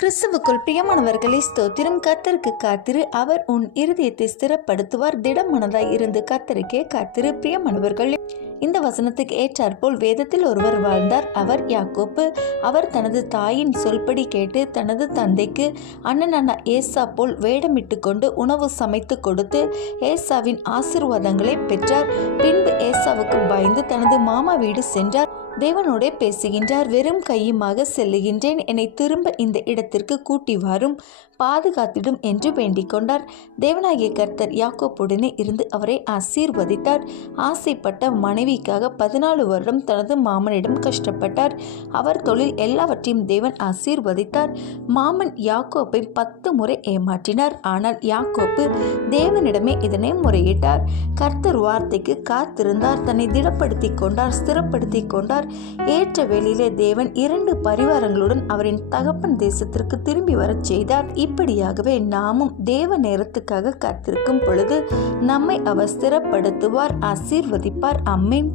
கிறிஸ்துவுக்குள் பிரியமானவர்களே, ஸ்தோத்திரம். கர்த்தருக்கு காத்திரு, அவர் உன் இருதயத்தை ஸ்திரப்படுத்துவார். திடமனதாய் இருந்து கர்த்தருக்கே காத்திரு. பிரியமானவர்களே, இந்த வசனத்துக்கு ஏற்றாற்போல் வேதத்தில் ஒருவர் வாழ்ந்தார். அவர் யாக்கோப்பு. அவர் தனது தாயின் சொல்படி கேட்டு தனது தந்தைக்கு அண்ணனான ஏசா போல் வேடமிட்டு கொண்டு உணவு சமைத்து கொடுத்து ஏசாவின் ஆசீர்வாதங்களை பெற்றார். பின்பு ஏசாவுக்கு பயந்து தனது மாமா வீடு சென்றார். தேவனோடே பேசுகின்றார். வெறும் கையுமாக செல்லுகின்றேன், என்னை திரும்ப இந்த இடத்திற்கு கூட்டி வாரும், பாதுகாத்திடும் என்று வேண்டிக் கொண்டார். தேவனாகிய கர்த்தர் யாக்கோப்புடனே இருந்து அவரை ஆசீர்வதித்தார். ஆசைப்பட்ட மனைவிக்காக 14 வருடம் தனது மாமனிடம் கஷ்டப்பட்டார். அவர் தொழில் எல்லாவற்றையும் தேவன் ஆசீர்வதித்தார். மாமன் யாக்கோப்பை 10 முறை ஏமாற்றினார். ஆனால் யாக்கோப்பு தேவனிடமே இதனை முறையிட்டார். கர்த்தர் வார்த்தைக்கு காத்திருந்தார். தன்னை திடப்படுத்தி கொண்டார், ஸ்திரப்படுத்தி கொண்டார். ஏற்ற வேளையிலே தேவன் 2 பரிவாரங்களுடன் அவரின் தகப்பன் தேசத்திற்கு திரும்பி வரச் செய்தார். இப்படியாகவே நாமும் தேவ நேரத்துக்காக காத்திருக்கும் பொழுது நம்மை அவர் ஸ்திரப்படுத்துவார், ஆசீர்வதிப்பார். ஆமென்.